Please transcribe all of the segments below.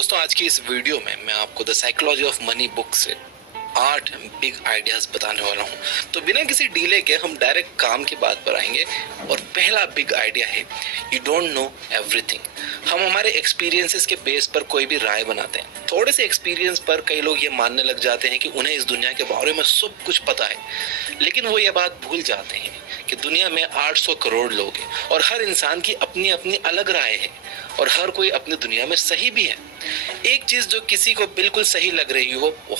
दोस्तों आज की इस वीडियो में मैं आपको the psychology of money book से 8 बिग आइडियाज बताने वाला हूं। तो बिना किसी डीले के हम डायरेक्ट काम की बात पर आएंगे। और पहला बिग आइडिया है यू डोंट नो एवरीथिंग। हम हमारे एक्सपीरियंसेस के बेस पर कोई भी राय बनाते हैं। थोड़े से एक्सपीरियंस पर कई लोग ये मानने लग जाते हैं कि उन्हें इस दुनिया के बारे में सब कुछ पता है, लेकिन वो ये बात भूल जाते हैं कि दुनिया में 800 करोड़ लोग हैं और हर इंसान की अपनी अपनी अलग राय है और हर कोई अपनी दुनिया में सही भी है। एक चीज जो किसी को बिल्कुल सही लग रही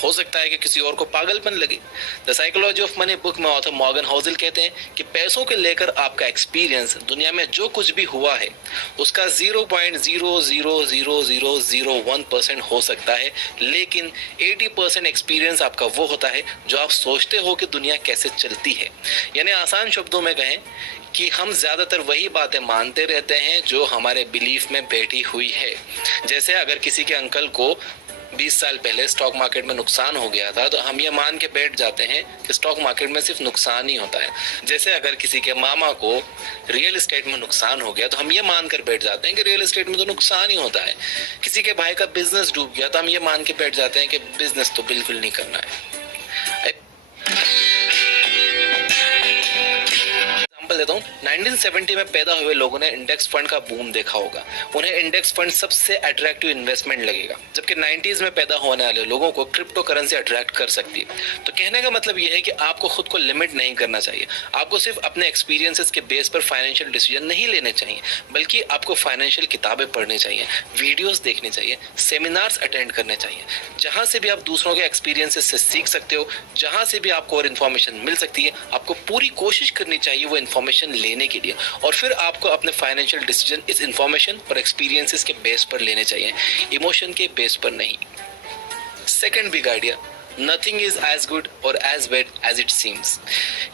हो सकता है कि किसी और को पागलपन लगे। The psychology of money book में ऑथर मॉर्गन हाउसेल कहते हैं कि पैसों के लेकर आपका एक्सपीरियंस दुनिया में जो कुछ भी हुआ है उसका 0.00001% हो सकता है, लेकिन 80% एक्सपीरियंस आपका वो होता है जो आप सोचते हो कि दुनिया कैसे चलती है। यानी आसान शब्दों में कहें कि हम ज्यादातर वही बातें मानते रहते हैं जो हमारे बिलीफ में बैठी हुई है। जैसे अगर किसी के अंकल को 20 साल पहले स्टॉक मार्केट में नुकसान हो गया था तो हम ये मान के बैठ जाते हैं कि स्टॉक मार्केट में सिर्फ नुकसान ही होता है। जैसे अगर किसी के मामा को रियल एस्टेट में नुकसान हो गया तो हम ये मान कर बैठ जाते हैं कि रियल एस्टेट में तो नुकसान ही होता है। किसी के भाई का बिजनेस डूब गया तो हम ये मान के बैठ जाते हैं कि बिजनेस तो बिल्कुल नहीं करना है। देता हूं, 1970 में पैदा हुए लोगों ने इंडेक्स फंड का बूम देखा होगा। उन्हें इंडेक्स फंड सबसे अट्रैक्टिव इन्वेस्टमेंट लगेगा, जबकि 90s में पैदा होने वाले लोगों को क्रिप्टो करेंसी अट्रैक्ट कर सकती है। तो कहने का मतलब यह है कि आपको खुद को लिमिट नहीं करना चाहिए। आपको सिर्फ अपने एक्सपीरियंसेस के बेस पर फाइनेंशियल डिसीजन नहीं लेने चाहिए, बल्कि आपको फाइनेंशियल किताबें पढ़नी चाहिए, वीडियोस देखनी चाहिए, सेमिनार्स अटेंड करने चाहिए, जहां से भी आप दूसरों के एक्सपीरियंसेस से सीख सकते हो, जहां से भी आपको और इन्फॉर्मेशन मिल सकती है। आपको पूरी कोशिश करनी चाहिए वो इन्फॉर्मेशन लेने के लिए, और फिर आपको अपने फाइनेंशियल डिसीजन इस इंफॉर्मेशन और एक्सपीरियंसेस के बेस पर लेने चाहिए, इमोशन के बेस पर नहीं। Second big idea, nothing is as good और as bad as it seems.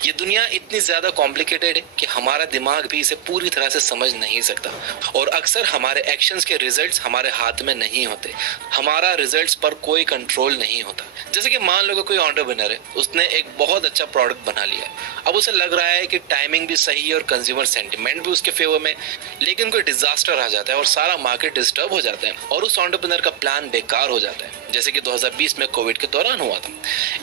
ये दुनिया इतनी ज्यादा कॉम्प्लिकेटेड है कि हमारा दिमाग भी इसे पूरी तरह से समझ नहीं सकता, और अक्सर हमारे एक्शंस के रिजल्ट्स हमारे हाथ में नहीं होते। हमारा रिजल्ट्स पर कोई कंट्रोल नहीं होता। जैसे कि मान लो कि कोई एंटरप्रेन्योर है, उसने एक बहुत अच्छा प्रोडक्ट बना लिया है। अब उसे लग रहा है कि टाइमिंग भी सही है और कंज्यूमर सेंटिमेंट भी उसके फेवर में, लेकिन कोई डिजास्टर आ जाता है और सारा मार्केट डिस्टर्ब हो जाता है और उस एंटरप्रेन्योर का प्लान बेकार हो जाता है, जैसे कि 2020 में कोविड के दौरान हुआ था।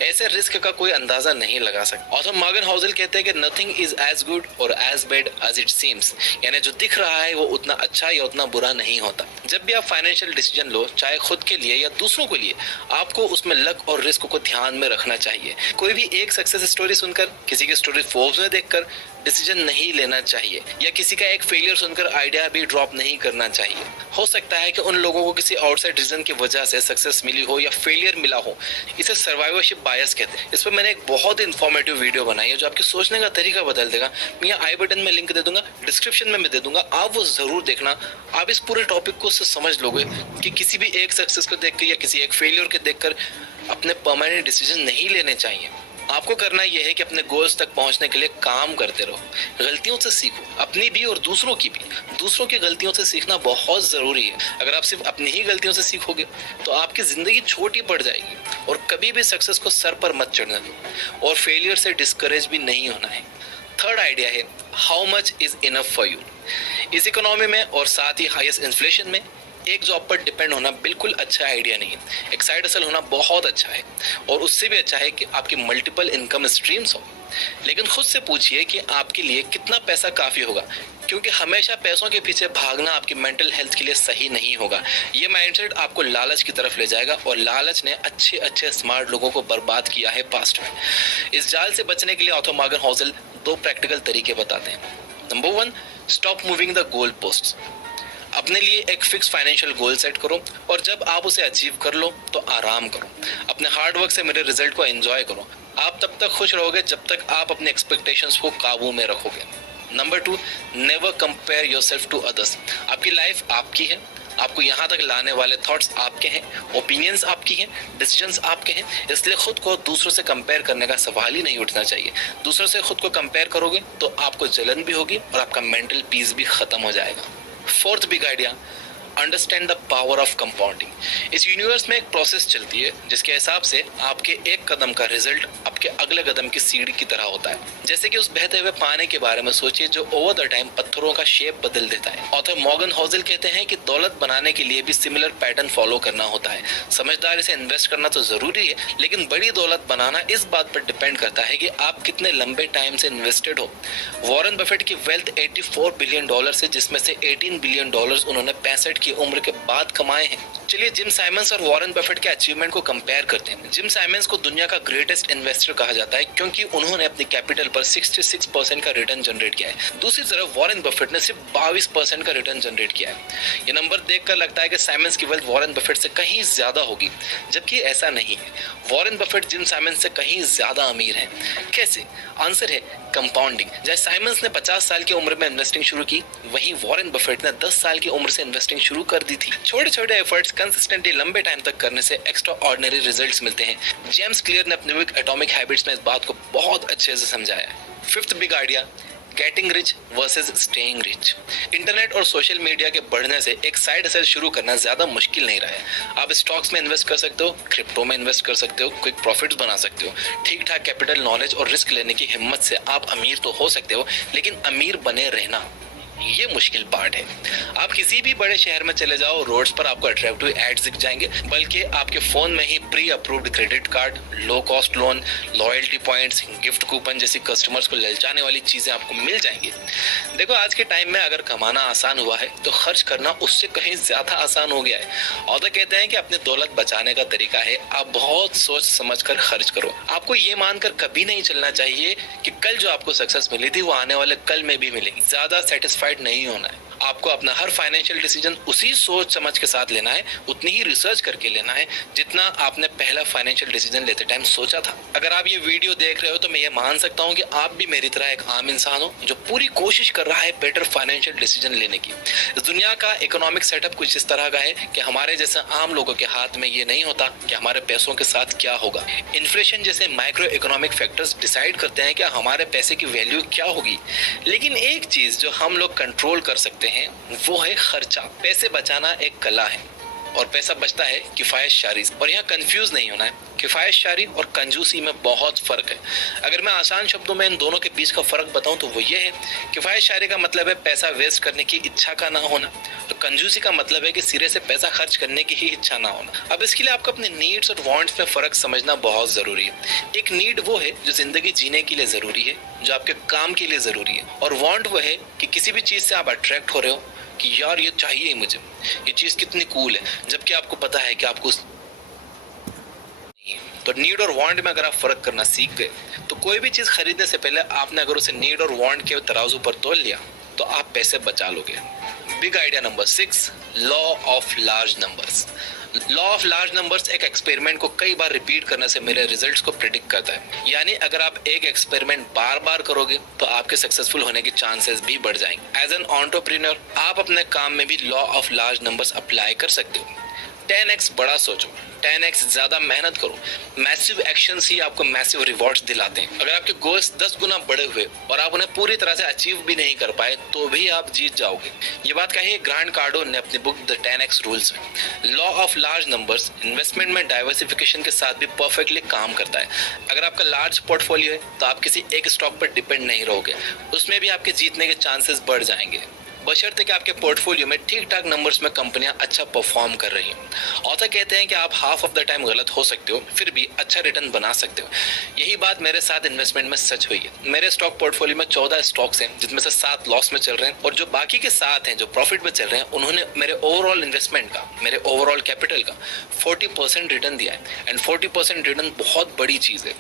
ऐसे रिस्क का कोई अंदाजा नहीं लगा सकता। ऑथर मॉर्गन हाउसेल कहते हैं कि नथिंग इज एज गुड और as bad as it seems, यानी जो दिख रहा है वो उतना अच्छा या उतना बुरा नहीं होता। जब भी आप फाइनेंशियल डिसीजन लो, चाहे खुद के लिए या दूसरों के लिए, आपको उसमें लक और रिस्क को ध्यान में रखना चाहिए। कोई भी एक सक्सेस स्टोरी सुनकर, किसी की स्टोरी फोर्ब्स में देखकर डिसीजन नहीं लेना चाहिए, या किसी का एक फेलियर सुनकर आइडिया भी ड्रॉप नहीं करना चाहिए। हो सकता है कि उन लोगों को किसी आउटसाइड रीजन की वजह से सक्सेस मिली हो या फेलियर मिला हो। इसे सर्वाइवरशिप बायस कहते हैं। इस पर मैंने एक बहुत इंफॉर्मेटिव वीडियो बनाई है जो आपके सोचने का तरीका बदल देगा। मैं यहाँ आई बटन में लिंक दे दूंगा, डिस्क्रिप्शन में मैं दे दूंगा, आप वो जरूर देखना। आप इस पूरे टॉपिक को समझ लोगे कि किसी भी एक सक्सेस को देखकर या किसी एक फेलियर को देखकर अपने परमानेंट डिसीजन नहीं लेने चाहिए। आपको करना यह है कि अपने गोल्स तक पहुंचने के लिए काम करते रहो, गलतियों से सीखो, अपनी भी और दूसरों की भी। दूसरों की गलतियों से सीखना बहुत जरूरी है। अगर आप सिर्फ अपनी ही गलतियों से सीखोगे तो आपकी जिंदगी छोटी पड़ जाएगी। और कभी भी सक्सेस को सर पर मत चढ़ने दो और फेलियर से डिस्करेज भी नहीं होना है। थर्ड आइडिया है how much is enough for you. इस इकोनॉमी में और साथ ही हाईएस्ट इन्फ्लेशन में एक जॉब पर डिपेंड होना बिल्कुल अच्छा आइडिया नहीं है। एक साइड हसल होना बहुत अच्छा है, और उससे भी अच्छा है कि आपकी मल्टीपल इनकम स्ट्रीम्स हो। लेकिन खुद से पूछिए कि आपके लिए कितना पैसा काफी होगा, क्योंकि हमेशा पैसों के पीछे भागना आपकी मेंटल हेल्थ के लिए सही नहीं होगा। ये माइंडसेट आपको लालच की तरफ ले जाएगा, और लालच ने अच्छे अच्छे स्मार्ट लोगों को बर्बाद किया है पास्ट में। इस जाल से बचने के लिए ऑथर मॉर्गन हाउसेल 2 प्रैक्टिकल तरीके बताते हैं। Number 1, stop moving the goal post. अपने लिए एक फिक्स फाइनेंशियल गोल सेट करो, और जब आप उसे अचीव कर लो तो आराम करो। अपने हार्ड वर्क से मेरे रिजल्ट को एंजॉय करो। आप तब तक खुश रहोगे जब तक आप अपने एक्सपेक्टेशंस को काबू में रखोगे। Number 2, never compare yourself to others. आपकी लाइफ आपकी है, आपको यहाँ तक लाने वाले थॉट्स आपके हैं, ओपिनियंस आपकी हैं, डिसीजंस आपके हैं, इसलिए खुद को दूसरों से कंपेयर करने का सवाल ही नहीं उठना चाहिए। दूसरों से खुद को कंपेयर करोगे तो आपको जलन भी होगी और आपका मेंटल पीस भी खत्म हो जाएगा। Fourth big idea, understand the power of compounding. इस यूनिवर्स में एक प्रोसेस चलती है जिसके हिसाब से आपके एक कदम का रिजल्ट आपके आपके अगले कदम की सीढ़ी की तरह होता है। जैसे कि उस बहते हुए पानी के बारे में सोचिए जो ओवर द टाइम पत्थरों का शेप बदल देता है। ऑथर मॉर्गन होज़ल कहते हैं कि दौलत बनाने के लिए भी सिमिलर पैटर्न फॉलो करना होता है। समझदारी से इन्वेस्ट करना तो जरूरी है, लेकिन बड़ी दौलत बनाना इस बात पर डिपेंड करता है कि आप कितने लंबे टाइम से इन्वेस्टेड हो। वॉरेन बफेट की वेल्थ $84 बिलियन है, जिसमें से $18 बिलियन उन्होंने 65 की उम्र के बाद कमाए हैं। चलिए जिम साइमंस और वॉरेन बफेट के अचीवमेंट को कंपेयर करते हैं। जिम साइमंस को दुनिया का ग्रेटेस्ट इन्वेस्टर कहा जाता है क्योंकि उन्होंने अपनी कैपिटल पर 66% का रिटर्न जनरेट किया है। दूसरी तरफ वॉरेन बफेट ने सिर्फ 22% का रिटर्न जनरेट किया है। ये नंबर देखकर लगता है कि साइमंस की वेल्थ वॉरेन बफेट से कहीं ज्यादा होगी, जबकि ऐसा नहीं है। वॉरेन बफेट जिम साइमंस से कहीं ज्यादा अमीर हैं। कैसे? आंसर है कंपाउंडिंग। जैसे साइमंस ने 50 साल की उम्र में इन्वेस्टिंग शुरू की, वहीं वॉरेन बफेट ने 10 साल की उम्र से इन्वेस्टिंग शुरू कर दी थी। छोटे छोटे एफर्ट्स कंसिस्टेंटली लंबे टाइम तक करने से एक्स्ट्रा ऑर्डिनरी रिजल्ट्स मिलते हैं। जेम्स क्लियर ने अपने बुक एटॉमिक हैबिट्स में इस बात को बहुत अच्छे से समझाया है। Fifth big idea, getting rich versus staying rich. Internet और सोशल मीडिया के बढ़ने से एक साइड हसल शुरू करना ज्यादा मुश्किल नहीं रहा है। आप स्टॉक्स में इन्वेस्ट कर सकते हो, क्रिप्टो में इन्वेस्ट कर सकते हो, क्विक प्रॉफिट्स बना सकते हो। ठीक ठाक कैपिटल, नॉलेज और रिस्क लेने की हिम्मत से आप अमीर तो हो सकते हो, लेकिन अमीर बने रहना ये मुश्किल पार्ट है। आप किसी भी बड़े शहर में चले जाओ, रोड्स पर आपको अट्रैक्टिव एड्स दिख जाएंगे, बल्कि आपके फोन में ही pre approved credit card, low cost loan, loyalty points, gift coupon जैसी कस्टमर्स को ललचाने वाली चीजें आपको मिल जाएंगी। देखो आज के टाइम में अगर कमाना आसान हुआ है तो खर्च करना उससे कहीं ज्यादा आसान हो गया है। और तो कहते हैं कि अपनी दौलत बचाने का तरीका है आप बहुत सोच समझ कर खर्च करो। आपको ये मानकर कभी नहीं चलना चाहिए कि कल जो आपको सक्सेस मिली थी वो आने वाले कल में भी मिलेगी। ज्यादा सेटिस्फाइड नहीं होना है। आपको अपना हर फाइनेंशियल डिसीजन उसी सोच समझ के साथ लेना है, उतनी ही रिसर्च करके लेना है जितना आपने पहला फाइनेंशियल डिसीजन लेते टाइम सोचा था। अगर आप ये वीडियो देख रहे हो तो मैं ये मान सकता हूँ कि आप भी मेरी तरह एक आम इंसान हो जो पूरी कोशिश कर रहा है बेटर फाइनेंशियल डिसीजन लेने की। इस दुनिया का इकोनॉमिक सेटअप कुछ इस तरह का है कि हमारे जैसे आम लोगों के हाथ में ये नहीं होता कि हमारे पैसों के साथ क्या होगा। इन्फ्लेशन जैसे माइक्रो इकोनॉमिक फैक्टर्स डिसाइड करते हैं कि हमारे पैसे की वैल्यू क्या होगी, लेकिन एक चीज जो हम लोग कंट्रोल कर सकते हैं वो है खर्चा। पैसे बचाना एक कला है और पैसा बचता है किफायतशारी से। और यहाँ कंफ्यूज नहीं होना है, किफायतशारी और कंजूसी में बहुत फर्क है। अगर मैं आसान शब्दों में इन दोनों के बीच का फर्क बताऊं तो वो ये है, किफायतशारी का मतलब है पैसा वेस्ट करने की इच्छा का ना होना, और कंजूसी का मतलब है कि सिरे से पैसा खर्च करने की ही इच्छा ना होना। अब इसके लिए आपको अपने नीड्स और वांट्स में फर्क समझना बहुत जरूरी है। एक नीड वो है जो जिंदगी जीने के लिए जरूरी है, जो आपके काम के लिए जरूरी है, और वांट वो है कि किसी भी चीज से आप अट्रैक्ट हो रहे हो कि यार ये चाहिए मुझे, ये चीज कितनी कूल है, जबकि आपको पता है कि आपको तो नीड और वांट में अगर आप फर्क करना सीख गए तो कोई भी चीज खरीदने से पहले आपने अगर उसे नीड और वांट के तराजू पर तोल लिया तो आप पैसे बचा लोगे। Big idea number 6, law of large numbers. Law of large numbers एक एक्सपेरिमेंट को कई बार रिपीट करने से मेरे रिजल्ट्स को प्रिडिक्ट करता है। यानी अगर आप एक एक्सपेरिमेंट बार बार करोगे तो आपके सक्सेसफुल होने के चांसेस भी बढ़ जाएंगे। एज एन एंटरप्रेन्योर आप अपने काम में भी law of large numbers apply कर सकते हो। 10x बड़ा सोचो, 10x ज्यादा मेहनत करो। मैसिव एक्शंस ही आपको मैसिव रिवॉर्ड्स दिलाते हैं। अगर आपके गोल्स 10 गुना बड़े हुए और आप उन्हें पूरी तरह से अचीव भी नहीं कर पाए तो भी आप जीत जाओगे। ये बात कही है ग्रांट कार्डोन ने अपनी बुक द 10x रूल्स में। Law of large numbers investment में डाइवर्सिफिकेशन के साथ भी परफेक्टली काम करता है। अगर आपका लार्ज पोर्टफोलियो है तो आप किसी एक स्टॉक पर डिपेंड नहीं रहोगे, उसमें भी आपके जीतने के चांसेस बढ़ जाएंगे, बशर्ते कि आपके पोर्टफोलियो में ठीक ठाक नंबर्स में कंपनियां अच्छा परफॉर्म कर रही हैं। ऑथर कहते हैं कि आप हाफ ऑफ द टाइम गलत हो सकते हो फिर भी अच्छा रिटर्न बना सकते हो। यही बात मेरे साथ इन्वेस्टमेंट में सच हुई है। मेरे स्टॉक पोर्टफोलियो में 14 स्टॉक्स हैं जिसमें से 7 लॉस में चल रहे हैं, और जो बाकी के 7 हैं जो प्रॉफिट में चल रहे हैं उन्होंने मेरे ओवरऑल इन्वेस्टमेंट का, मेरे ओवरऑल कैपिटल का 40% रिटर्न दिया है। एंड 40% रिटर्न बहुत बड़ी चीज है।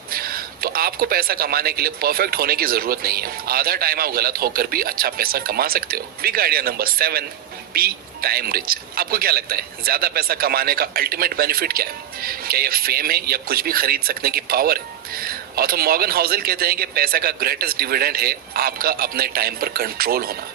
तो आपको पैसा कमाने के लिए परफेक्ट होने की जरूरत नहीं है। आधा टाइम आप गलत होकर भी अच्छा पैसा कमा सकते हो। Big idea number 7, be time rich. आपको क्या लगता है ज्यादा पैसा कमाने का अल्टीमेट बेनिफिट क्या है? क्या ये फेम है या कुछ भी खरीद सकने की पावर है? ऑथर मॉर्गन होज़ल कहते हैं कि पैसा का ग्रेटेस्ट डिविडेंड है आपका अपने टाइम पर कंट्रोल होना।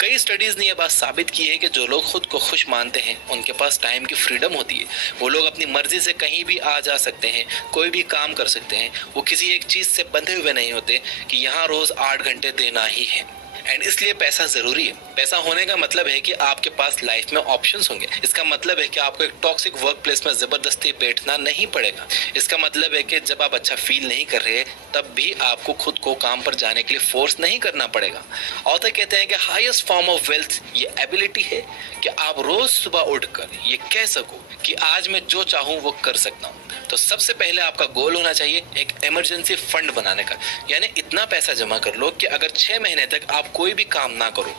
कई स्टडीज ने यह बात साबित की है कि जो लोग खुद को खुश मानते हैं उनके पास टाइम की फ्रीडम होती है। वो लोग अपनी मर्जी से कहीं भी आ जा सकते हैं, कोई भी काम कर सकते हैं। वो किसी एक चीज से बंधे हुए नहीं होते कि यहाँ रोज 8 घंटे देना ही है। एंड इसलिए पैसा जरूरी है। पैसा होने का मतलब है कि आपके पास लाइफ में ऑप्शंस होंगे। इसका मतलब है कि आपको एक टॉक्सिक वर्क प्लेस में जबरदस्ती बैठना नहीं पड़ेगा। इसका मतलब है कि जब आप अच्छा फील नहीं कर रहे तब भी आपको खुद को काम पर जाने के लिए फोर्स नहीं करना पड़ेगा। ऑथर कहते हैं कि हाईएस्ट फॉर्म ऑफ वेल्थ ये एबिलिटी है कि आप रोज सुबह उठकर ये कह सको कि आज मैं जो चाहूं वो कर सकता हूं। तो सबसे पहले आपका गोल होना चाहिए एक इमरजेंसी फंड बनाने का, यानी इतना पैसा जमा कर लो कि अगर 6 महीने तक आप कोई भी काम ना करो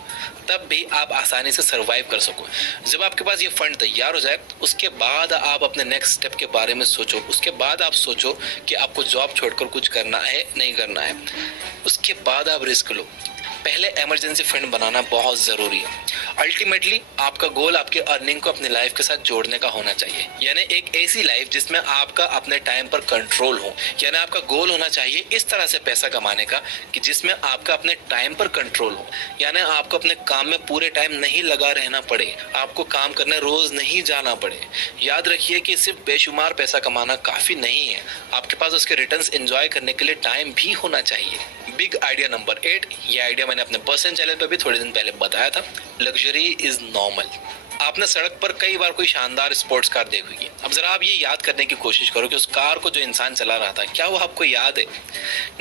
तब भी आप आसानी से सरवाइव कर सको। जब आपके पास ये फंड तैयार हो जाए उसके बाद आप अपने नेक्स्ट स्टेप के बारे में सोचो। उसके बाद आप सोचो कि आपको जॉब छोड़कर कुछ करना है नहीं करना है, उसके बाद आप रिस्क लो। पहले इमरजेंसी फंड बनाना बहुत जरूरी है। अल्टीमेटली आपका गोल आपके अर्निंग को अपनी लाइफ के साथ जोड़ने का होना चाहिए, यानी एक ऐसी लाइफ जिसमें आपका अपने टाइम पर कंट्रोल हो। यानी आपका गोल होना चाहिए इस तरह से पैसा कमाने का कि जिसमें आपका अपने टाइम पर कंट्रोल हो, यानी आपको अपने काम में पूरे टाइम नहीं लगा रहना पड़े, आपको काम करने रोज नहीं जाना पड़े। याद रखिए कि सिर्फ बेशुमार पैसा कमाना काफी नहीं है, आपके पास उसके रिटर्न्स एंजॉय करने के लिए टाइम भी होना चाहिए। बिग आइडिया नंबर 8, ये आइडिया मैंने अपने पर्सनल चैनल पर भी थोड़े दिन पहले बताया था। Luxury is normal. आपने सड़क पर कई बार कोई शानदार स्पोर्ट्स कार देखी होगी। अब जरा आप ये याद करने की कोशिश करो कि उस कार को जो इंसान चला रहा था क्या वो आपको याद है?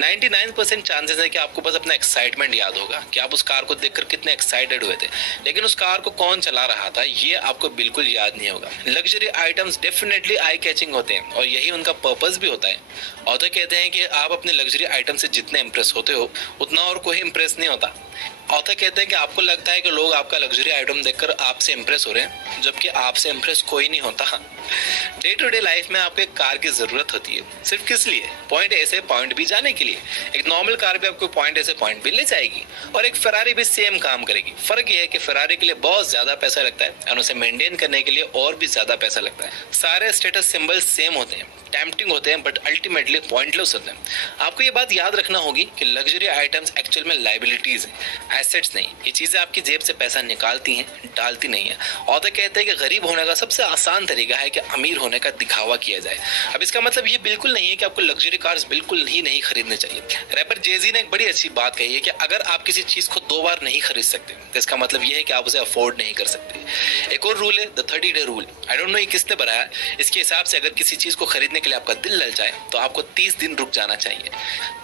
99% चांसेस है कि आपको बस अपना एक्साइटमेंट याद होगा कि आप उस कार को देखकर कितने एक्साइटेड हुए थे, लेकिन उस कार को कौन चला रहा था ये आपको बिल्कुल याद नहीं होगा। Luxury items definitely eye catching होते हैं और यही उनका पर्पस भी होता है। ऑथर कहते हैं कि आप अपने लग्जरी आइटम से जितने इंप्रेस होते हो उतना और कोई इंप्रेस नहीं होता। ऑथर कहते हैं कि आपको लगता है कि लोग आपका लग्जरी आइटम देखकर आपसे इंप्रेस हो रहे हैं, जबकि आपसे इंप्रेस कोई नहीं होता। डे टू डे लाइफ में आपको एक कार की जरूरत होती है, सिर्फ किस लिए? पॉइंट ए से पॉइंट बी जाने के लिए। एक नॉर्मल कार भी आपको पॉइंट ए से पॉइंट बी ले जाएगी और एक फरारी भी सेम काम करेगी। फर्क ये है कि फरारी के लिए बहुत ज्यादा पैसा लगता है और उसे मेंटेन करने के लिए और भी ज्यादा पैसा लगता है। सारे स्टेटस सिंबल सेम होते हैं, टेम्पटिंग होते हैं, बट अल्टीमेटली पॉइंटलेस होते हैं। आपको ये बात याद रखना होगी कि लग्जरी आइटम्स एक्चुअल में लायबिलिटीज हैं, एसेट्स नहीं। ये चीजें आपकी जेब से पैसा निकालती हैं, डालती नहीं है। ऑथर कहते हैं कि गरीब होने का सबसे आसान तरीका है कि अमीर होने का दिखावा किया जाए। अब इसका मतलब ये बिल्कुल नहीं है कि आपको लग्जरी कार्स बिल्कुल ही नहीं खरीदने चाहिए। रैपर जेजी ने एक बड़ी अच्छी बात कही है कि अगर आप किसी चीज को 2 बार नहीं खरीद सकते तो इसका मतलब ये है कि आप उसे अफोर्ड नहीं कर सकते। एक और रूल है the 30 day rule. I don't know ये किसने बनाया। इसके हिसाब से अगर किसी चीज को खरीदने के लिए आपका दिल ललचाए तो आपको 30 दिन रुक जाना चाहिए।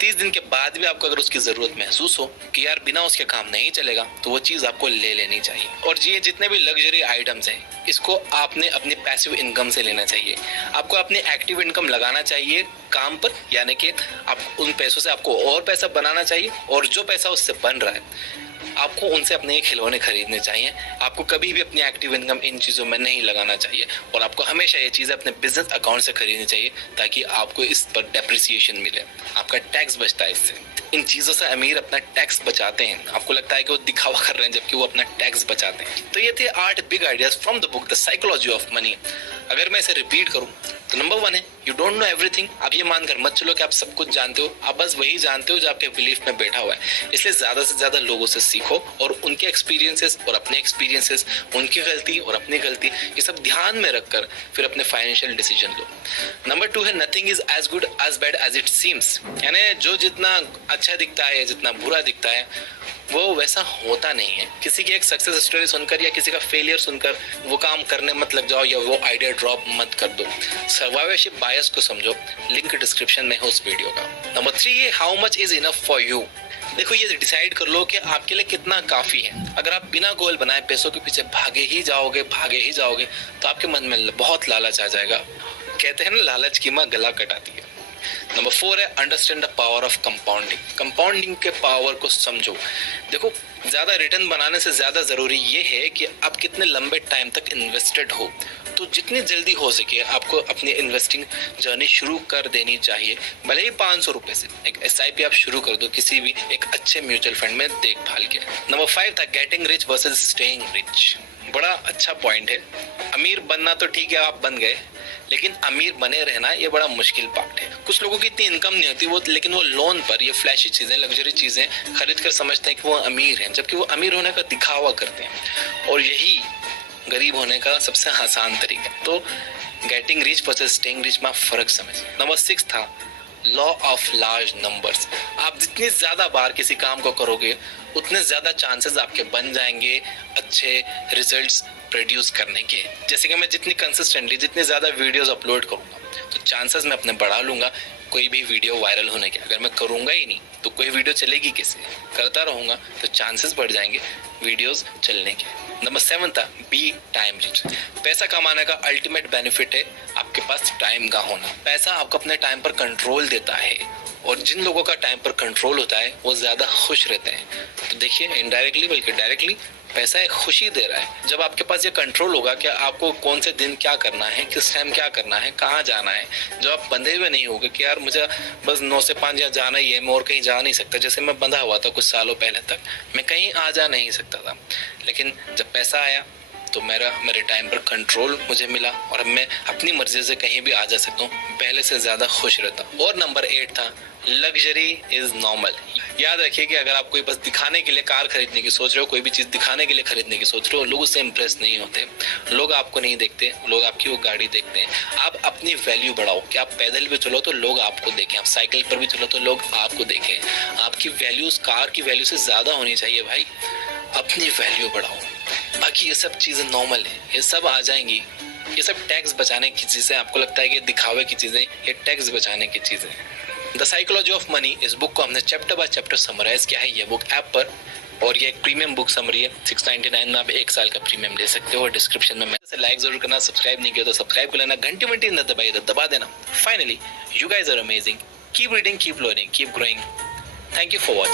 30 दिन के बाद भी आपको अगर उसकी जरूरत महसूस हो कि यार बिना उसके काम नहीं चलेगा तो वो चीज आपको ले लेनी चाहिए। और ये जितने भी लग्जरी आइटम्स हैं इसको आपने अपनी पैसिव इनकम से लेना चाहिए। आपको अपनी एक्टिव इनकम लगाना चाहिए काम पर, यानी कि आप उन पैसों से आपको और पैसा बनाना चाहिए और जो पैसा उससे बन रहा है आपको उनसे अपने खिलौने खरीदने चाहिए। आपको कभी भी अपनी एक्टिव इनकम इन चीज़ों में नहीं लगाना चाहिए और आपको हमेशा ये चीज़ें अपने बिजनेस अकाउंट से खरीदनी चाहिए ताकि आपको इस पर डेप्रिसिएशन मिले, आपका टैक्स बचता है इससे। इन चीज़ों से अमीर अपना टैक्स बचाते हैं। आपको लगता है कि वो दिखावा कर रहे हैं जबकि वो अपना टैक्स बचाते हैं। तो ये थे 8 big ideas from the book the psychology of money. अगर मैं इसे रिपीट करूं तो नंबर 1 है यू डोंट नो एवरीथिंग। आप ये मानकर मत चलो कि आप सब कुछ जानते हो, आप बस वही जानते हो जो आपके बिलीफ में बैठा हुआ है। इसलिए ज्यादा से ज्यादा लोगों से सीखो और उनके एक्सपीरियंसेस और अपने एक्सपीरियंसेस, उनकी गलती और अपनी गलती, ये सब ध्यान में रखकर फिर अपने फाइनेंशियल डिसीजन लो। नंबर 2 है nothing is as good as bad as it seems. यानी जो जितना अच्छा दिखता है, जितना बुरा दिखता है वो वैसा होता नहीं है। किसी की एक सक्सेस स्टोरी सुनकर या किसी का फेलियर सुनकर वो काम करने मत लग जाओ या वो आइडिया ड्रॉप मत कर दो। सर्वाइवरशिप बायस को समझो, लिंक डिस्क्रिप्शन में है उस वीडियो का। नंबर 3 है how much is enough for you. देखो ये डिसाइड कर लो कि आपके लिए कितना काफी है। अगर आप बिना गोल बनाए पैसों के पीछे भागे ही जाओगे तो आपके मन में बहुत लालच आ जाएगा। कहते हैं ना लालच की माँ गला कटाती है। नंबर 4 है understand the power of compounding. Compounding के पावर को समझो। देखो ज्यादा रिटर्न बनाने से ज्यादा जरूरी ये है कि आप कितने लंबे टाइम तक इन्वेस्टेड हो। तो जितनी जल्दी हो सके आपको अपनी इन्वेस्टिंग जर्नी शुरू कर देनी चाहिए। भले ही 500 रुपए से एक SIP आप शुरू कर दो किसी भी एक अच्छे म्यूचुअल फंड में देखभाल के। नंबर 5 था getting rich versus staying rich. बड़ा अच्छा पॉइंट है। अमीर बनना तो ठीक है, आप बन गए, लेकिन अमीर बने रहना ये बड़ा मुश्किल पार्ट है। कुछ लोगों की इतनी इनकम नहीं होती लेकिन वो लोन पर ये फ्लैशी चीजें, लग्जरी चीजें खरीद कर समझते हैं कि वो अमीर हैं, जबकि वो अमीर होने का दिखावा करते हैं और यही गरीब होने का सबसे आसान तरीका है। तो getting rich versus staying rich में फर्क समझ। नंबर 6 था लॉ ऑफ लार्ज नंबर्स। आप जितनी ज्यादा बार किसी काम को करोगे उतने ज्यादा चांसेस आपके बन जाएंगे अच्छे रिजल्ट्स प्रोड्यूस करने के। जैसे कि मैं जितनी कंसिस्टेंटली जितने ज्यादा वीडियोस अपलोड करूंगा तो चांसेस मैं अपने बढ़ा लूंगा कोई भी वीडियो वायरल होने के। अगर मैं करूंगा ही नहीं तो कोई वीडियो चलेगी कैसे? करता रहूंगा तो चांसेस बढ़ जाएंगे वीडियोस चलने के। नंबर 7 था बी टाइम रिच। पैसा कमाने का अल्टीमेट बेनिफिट है आपके पास टाइम का होना। पैसा आपको अपने टाइम पर कंट्रोल देता है और जिन लोगों का टाइम पर कंट्रोल होता है वो ज्यादा खुश रहते हैं। तो देखिए इनडायरेक्टली बल्कि डायरेक्टली पैसा एक खुशी दे रहा है। जब आपके पास ये कंट्रोल होगा कि आपको कौन से दिन क्या करना है, किस टाइम क्या करना है, कहाँ जाना है, जब आप बंधे हुए नहीं होगे कि यार मुझे बस 9 से 5 यहाँ जाना ही है, मैं और कहीं जा नहीं सकता। जैसे मैं बंधा हुआ था कुछ सालों पहले तक, मैं कहीं आ जा नहीं सकता था, लेकिन जब पैसा आया तो मेरे टाइम पर कंट्रोल मुझे मिला और अब मैं अपनी मर्जी से कहीं भी आ जा सकता हूँ, पहले से ज्यादा खुश रहता हूँ। और नंबर 8 था लग्जरी इज नॉर्मल। याद रखिए कि अगर आप कोई बस दिखाने के लिए कार खरीदने की सोच रहे हो, कोई भी चीज दिखाने के लिए खरीदने की सोच रहे हो, लोग उससे इंप्रेस नहीं होते, लोग आपको नहीं देखते, लोग आपकी वो गाड़ी देखते हैं। आप अपनी वैल्यू बढ़ाओ कि आप पैदल भी चलो तो लोग आपको देखें, आप साइकिल पर भी चलो तो लोग आपको देखें। आपकी वैल्यू उस कार की वैल्यू से ज्यादा होनी चाहिए भाई। अपनी वैल्यू बढ़ाओ। बाकी ये सब चीजें नॉर्मल है, ये सब आ जाएंगी। ये सब टैक्स बचाने की चीजें, आपको लगता है कि दिखावे की चीजें, ये टैक्स बचाने की चीजें। द साइकोलॉजी ऑफ मनी इस बुक को हमने चैप्टर बाय चैप्टर समराइज किया है ये बुक ऐप पर, और ये एक प्रीमियम बुक समरी है। 699 में आप 1 साल का प्रीमियम ले सकते हो। और डिस्क्रिप्शन में मैंने लाइक जरूर करना, सब्सक्राइब नहीं किया तो सब्सक्राइब कर लेना, घंटी वंटी न दबाइए तो दबा देना। Finally you guys are amazing, keep reading, keep learning, keep growing. Thank you for watching.